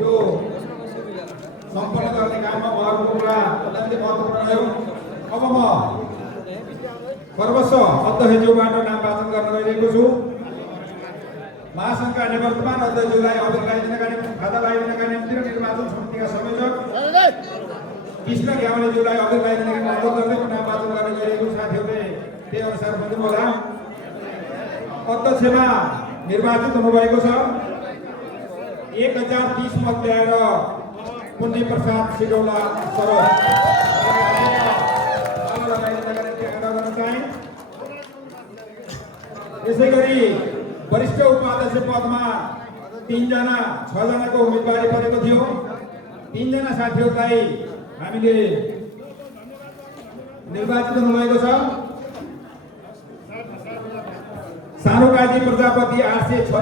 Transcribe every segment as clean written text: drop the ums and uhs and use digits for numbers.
यो सम्पन्न गर्ने काममा उहाँहरूको कुरा अत्यन्तै महत्त्वपूर्ण रह्यो। अब म सर्वस्व अध्यक्षज्यूबाट नाम वाचन गर्न गइरहेको छु। महासङ्घका निवर्तमान अध्यक्षज्यूलाई अभिनन्दन दिनका निम्ति खाता लगाइदिनका निम्ति र निर्वाचन समितिका संयोजक कृष्ण घ्याउनेज्यूलाई अभिनन्दन दिनका निम्ति अनुरोध गर्दै नाम वाचन गर्न गइरहेको साथीहरूले त्यही अनुसार बुझ्नु होला। अध्यक्षमा निर्वाचित हुनुभएको छ 1030 मत ल्याएर पुण्य प्रसाद सिरौला सर यसै गरी वरिष्ठ उपाध्यक्ष पदमा 6 जनाको उम्मेदवारी परेको थियो। 3 जना साथीहरूलाई हामीले निर्वाचित हुनुभएको छ। सानुकाजी प्रजापति 826 मत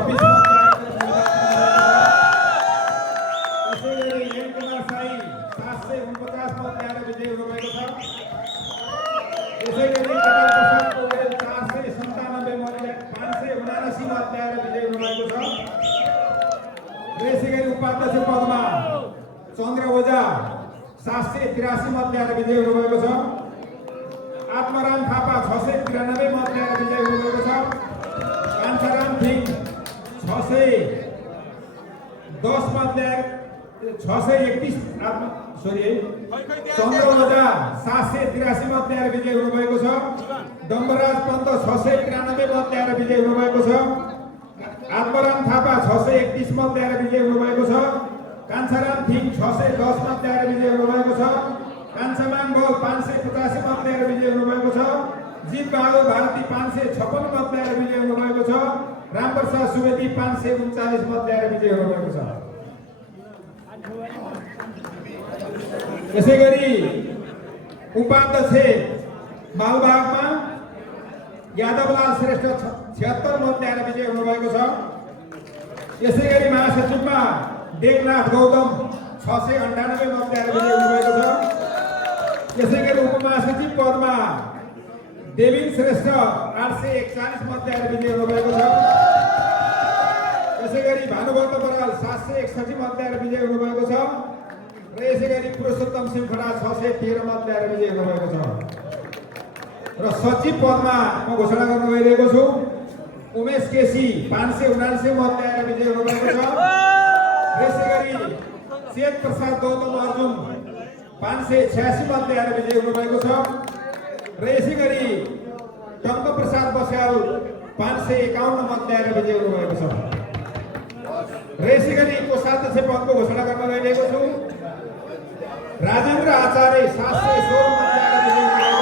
उपाध्यक्ष पदमा चन्द्र ओझा 783 मत ल्याएर विजय हुनुभएको छ। आत्माराम थापा 693 मत ल्याएर विजय हुनुभएको छ। कान्छाराम थिङ 610 मत ल्याएर 631 चन्द्र ओझा 783 मत ल्याएर विजय हुनुभएको छ। डम्बराज पन्त 693 मत ल्याएर विजय हुनुभएको छ। आत्माराम थापा 631 मत ल्याएर विजय हुनुभएको छ। कान्छाराम थिङ 610 मत ल्याएर विजय हुनुभएको छ। कान्छामान बल 585 मत ल्याएर विजय हुनुभएको छ। जीत बहादुर भारती 556 मत ल्याएर विजय हुनुभएको छ। रामप्रसाद सुवेदी 539 मत ल्याएर विजय हुनुभएको छ। यसै गरी उपाध्यक्ष मालबागमा यादवलाल श्रेष्ठ 76 मत ल्याएर विजय हुनुभएको छ। यसै गरी महासचिवमा देवनाथ गौतम 698 मत ल्याएर विजय हुनुभएको छ। यसै गरी उपमहासचिव पदमा देविन श्रेष्ठ 841 मत ल्याएर विजय हुनुभएको छ। यसै गरी भानुभक्त बराल 761 मत ल्याएर विजय हुनुभएको छ। र यसै गरी पुरुषोत्तम सिंहखडा 613 मत ल्याएर विजय हुनुभएको छ। र सचिव पदमा म घोषणा गर्न गइरहेको छु उमेश केसी 579 मत ल्याएर विजय हुनुभएको छ। यसै गरी शेख प्रसाद गौतम अर्जुन 586 मत ल्याएर विजय हुनुभएको छ। र यसै गरी टङ्क प्रसाद बस्याल 551 मत ल्याएर विजय हुनुभएको छ। र यसै गरी कोषाध्यक्ष पदको घोषणा गर्न गइरहेको छु राजेन्द्र आचार्य 716 मत ल्याएर विजय हुनुभएको छ।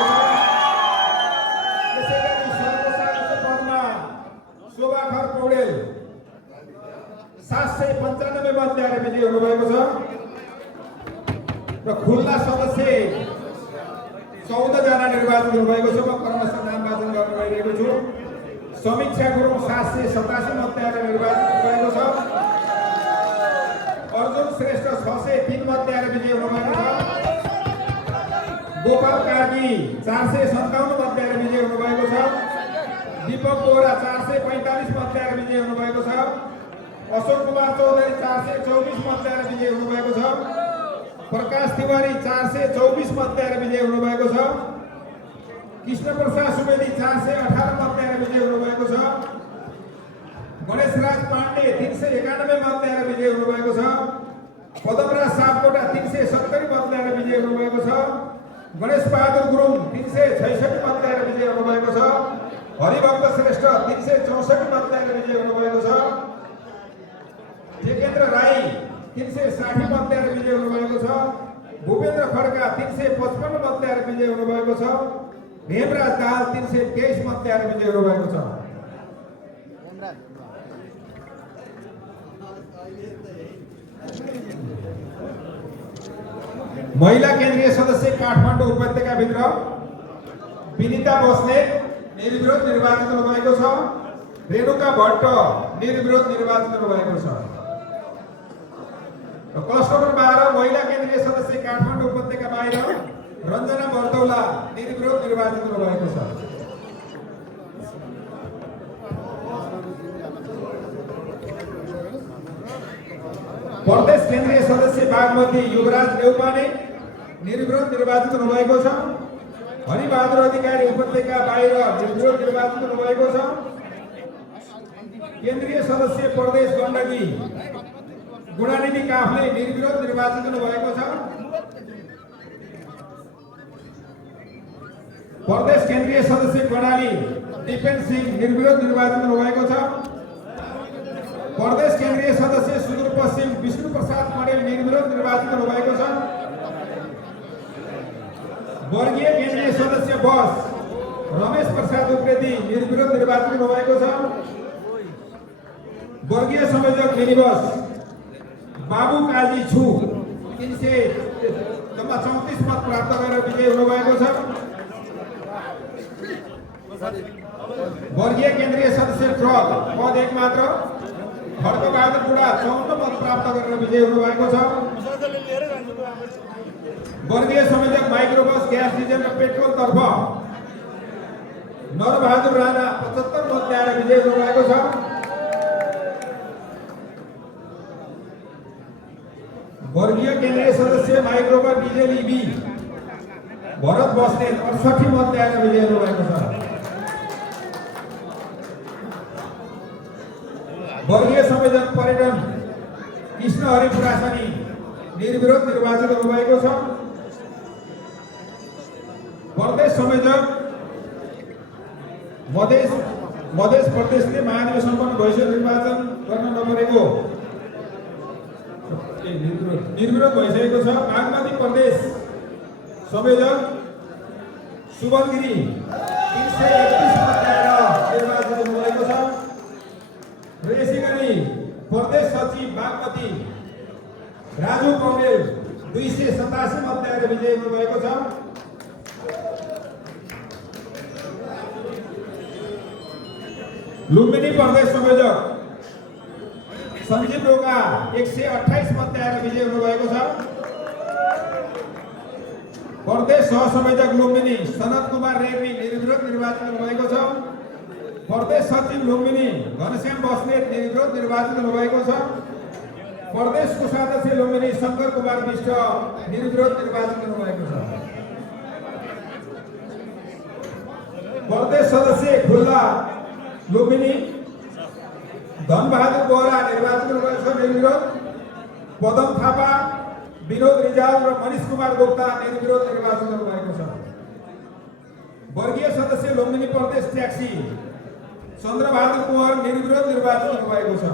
यसै गरी सर्वसाधारण पदमा शोभाखर पौडेल 795 मत ल्याएर विजय हुनुभएको छ। र खुल्ला सदस्य 14 जना निर्वाचित हुनुभएको छ। म क्रमशः नाम वाचन गर्न गइरहेको छु। समीक्षा गुरुङ 787 मत ल्याएर निर्वाचित हुनुभएको छ। अर्जुन श्रेष्ठ 603 मत ल्याएर विजय हुनुभएको छ। गोपाल कार्की 457 मत ल्याएर विजय हुनुभएको छ। दीपक बोरा 445 मत ल्याएर विजय हुनुभएको छ। अशोक कुमार चौधरी 424 मत ल्याएर विजय हुनुभएको छ। प्रकाश तिवारी 424 मत ल्याएर विजय हुनुभएको छ। कृष्ण प्रसाद सुवेदी 418 मत ल्याएर विजय हुनुभएको छ। गणेशराज पाण्डे 391 मत ल्याएर विजय हुनुभएको छ। पदमराज सापकोटा 370 मत ल्याएर विजय हुनुभएको छ। गणेश बहादुर गुरुङ 366 मत ल्याएर विजय हुनुभएको छ। हरिभक्त श्रेष्ठ 364 मत ल्याएर विजय हुनुभएको छ। जेकेन्द्र राई 360 मत ल्याएर विजय हुनुभएको छ। भूपेन्द्र खड्का 355 मत ल्याएर विजय हुनुभएको छ। हेमराज दाहाल 323 मत ल्याएर विजय हुनुभएको छ। महिला केन्द्रीय सदस्य काठमाडौँ उपत्यकाभित्र विनिता बस्नेत निर्विरोध निर्वाचित हुनुभएको छ। रेणुका भट्ट निर्विरोध निर्वाचित हुनुभएको छ। क्लस्टर नम्बर 12 महिला केन्द्रीय सदस्य काठमाडौँ उपत्यका बाहिर रञ्जना बर्दौला निर्विरोध निर्वाचित हुनुभएको छ। प्रदेश केन्द्रीय सदस्य बागमती युवराज देउपाने निर्विरोध निर्वाचित हुनुभएको छ। हरिबहादुर अधिकारी उपत्यका बाहिर निर्विरोध निर्वाचित हुनुभएको छ। केन्द्रीय सदस्य प्रदेश गण्डकी गुणानिधि काफले निर्विरोध निर्वाचित हुनुभएको छ। प्रदेश केन्द्रीय सदस्य कर्णाली दिपेन सिंह निर्विरोध निर्वाचित हुनुभएको छ। प्रदेश केन्द्रीय सदस्य सुदूरपश्चिम विष्णु प्रसाद पटेल निर्विरोध निर्वाचित हुनुभएको छ। वर्गीय केन्द्रीय सदस्य बस रमेश प्रसाद उप्रेती निर्विरोध निर्वाचित हुनुभएको छ। वर्गीय संयोजक मिनिबस बाबु काजी छु 334 मत प्राप्त गरेर विजयी हुनुभएको छ। वर्गीय केन्द्रीय सदस्य ट्रक पद 1 मात्र खड्गबहादुर बुढा 54 मत प्राप्त गरेर विजयी हुनुभएको छ। वर्गीय संयोजक माइक्रोबस ग्यास डिजल र पेट्रोल तर्फ नरबहादुर राणा 75 मत ल्याएर विजयी हुनुभएको छ। वर्गीय केन्द्रीय सदस्य माइक्रोबस डिजल इबी भरत बस्नेत 68 मत ल्याएर विजयी हुनुभएको छ। वर्गीय संयोजक पर्यटन कृष्ण हरि पुरासनी निर्विरोध निर्वाचित हुनुभएको छ। प्रदेश संयोजक मधेस प्रदेशले महाधिवेशनमा भइसकेको निर्वाचन गर्न नपरेको निर्विरोध भइसकेको छ। बागमती प्रदेश संयोजक सुबलगिरी 331 मत ल्याएर निर्वाचित हुनुभएको छ। यसै गरी प्रदेश सचिव बागमती राजु पौडेल 287 मत ल्याएर विजयी हुनुभएको छ। लुम्बिनी प्रदेश संयोजक सञ्जीव रोका 128 मत ल्याएर विजयी हुनुभएको छ। प्रदेश सहसंयोजक लुम्बिनी सनत कुमार रेग्मी निर्विरोध निर्वाचित हुनुभएको छ। प्रदेश सचिव लुम्बिनी घनश्याम बस्नेत निर्विरोध निर्वाचित हुनुभएको छ। प्रदेश कोषाध्यक्ष लुम्बिनी शंकर कुमार विष्ट निर्विरोध निर्वाचित हुनुभएको छ। प्रदेश सदस्य खुल्ला लुम्बिनी धनबहादुर बोहरा निर्वाचित हुनुभएको छ निर्विरोध। पदम थापा विनोद रिजाल र मनिष कुमार गुप्ता निर्विरोध निर्वाचित हुनुभएको छ। वर्गीय सदस्य लुम्बिनी प्रदेश ट्याक्सी चन्द्रबहादुर कुँवर निर्विरोध निर्वाचित हुनुभएको छ।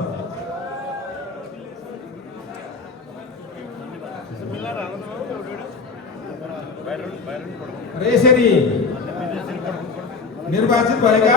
र यसरी निर्वाचित भएका